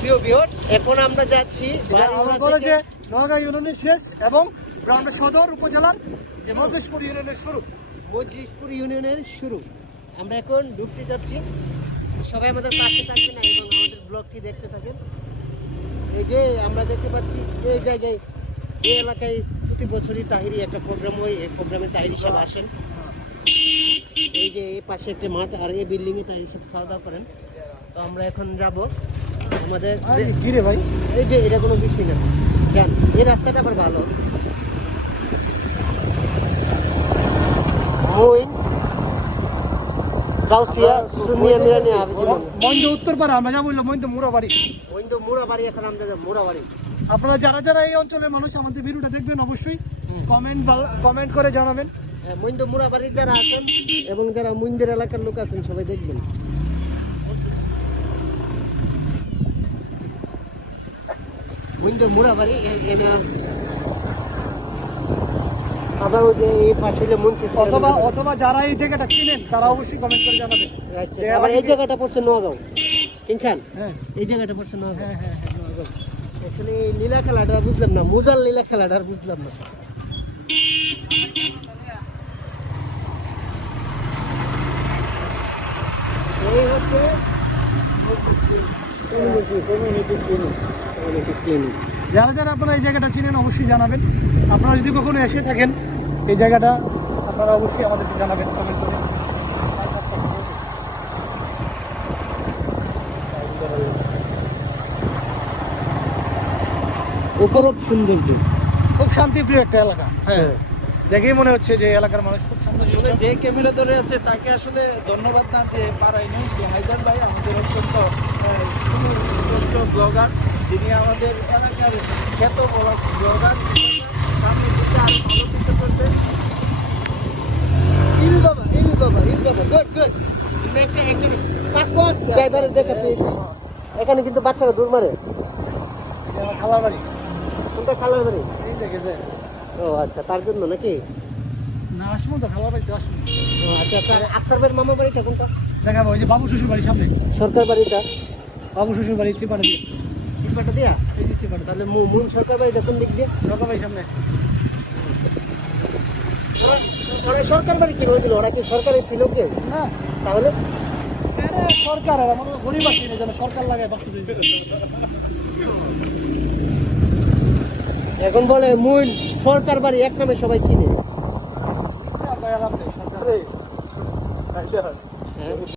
প্রিয় ভিউয়ার্স, এখন আমরা যাচ্ছি নওগাঁ ইউনিয়নের শেষ এবং ব্রাহ্মণ সদর উপজেলার যে মজলিশপুর ইউনিয়নের শুরু। মজলিশপুর ইউনিয়নের শুরু। আমরা এখন ঢুকতে যাচ্ছি। সবাই আমাদের পাশে থাকবেন এবং আমাদের ব্লগটি দেখতে থাকেন। এই যে আমরা দেখতে পাচ্ছি এই জায়গায়, এই এলাকায় প্রতি বছরই তাহিরি একটা প্রোগ্রাম হয়। এই প্রোগ্রামে তাহিরি সব আসেন। এই যে এই পাশে একটা মাঠ, আর এই বিল্ডিং এ তাহিরি সব খাওয়া দাওয়া করেন। তো আমরা এখন যাব আমাদের গিরে ভাই, এই যে এটা কোনো বিষয় না, জান এই রাস্তাটা আবার ভালো। মইন কাউসিয়া সুনিয়া মিরানি আবেদন মইন্দ উত্তরপাড়া আমরা যা বললাম, মইন্দ মুরাবাড়ি। মইন মুরাবাড়ি, এখন আমরা যাব মুরাবাড়ি। আপনারা যারা যারা এই অঞ্চলের মানুষ আমাদের ভিডিওটা দেখবেন অবশ্যই কমেন্ট করে জানাবেন। মইন্দ মুরাবাড়ির যারা আছেন এবং যারা মইন্দের এলাকার লোক আছেন সবাই দেখবেন। মইন্দ মুরাবাড়ি এটা আবার ওই যে এই পাশে যে মন্ত্রী অথবা যারা এই জায়গাটা চিনেন তারা অবশ্যই কমেন্ট করে জানাবেন। আবার এই জায়গাটা পড়ছে নোয়াগাঁও কিনখান। হ্যাঁ এই জায়গাটা পড়ছে নোয়াগাঁও। হ্যাঁ হ্যাঁ হ্যাঁ। নোয়াগাঁও। আসলে এই লীলা খেলাটা বুঝলাম না, মুজার লীলা খেলাটা আর বুঝলাম না। এই হচ্ছে কমিউনিটি ক্লিনিক। যারা যারা আপনারা এই জায়গাটা চিনেন অবশ্যই জানাবেন। আপনারা যদি কখনো এসে থাকেন এই জায়গাটা, আপনারা অবশ্যই আমাদেরকে জানাবেন কমেন্ট করে। অপরূপ সৌন্দর্য, খুব শান্তিপ্রিয় একটা এলাকা। হ্যাঁ, দেখেই মনে হচ্ছে যে এলাকার মানুষ খুব শান্ত। আসলে যে ক্যামেরা ধরে আছে তাকে আসলে ধন্যবাদ না দিয়ে পারাই নেই। সে হায়দার ভাই আমাদের অত্যন্ত সুশ্রেষ্ঠ ব্লগার, যিনি আমাদের এলাকার খ্যাত বলা ব্লগার। সামনের দিকে আরো ভালো করতে পারবে। ইল বাবা গুড গুড। একটা একজন পাকওয়াস ড্রাইভারের দেখা পেয়েছি। এখানে কিন্তু বাচ্চারা দৌড় মারে। খালার বাড়ি কোনটা খালার বাড়ি? এই দেখেছে। ও আচ্ছা, তার জন্য নাকি? না আসবো তো খালার বাড়িতে আসবো। ও আচ্ছা, তার আকসার ভাইয়ের মামা বাড়িটা কোনটা? দেখাবো ওই যে বাবু শ্বশুর বাড়ির সামনে। সরকার বাড়িটা? বাবু শ্বশুর বাড়ি চিপাটা দিয়ে। চিপাটা দিয়া? এই যে চিপাটা, তাহলে মূল সরকার বাড়িটা কোন দিক দিয়ে? সরকার বাড়ির সামনে। ওরা সরকার বাড়ি কি হয়েছিল? ওরা কি সরকারে ছিল কেউ? হ্যাঁ তাহলে সরকার আর আমাদের গরিব আছে না, যেন সরকার লাগায় বাস্তু। এখন বলে মূল সরকার বাড়ি এক নামে সবাই চিনে। সরকার। হ্যাঁ।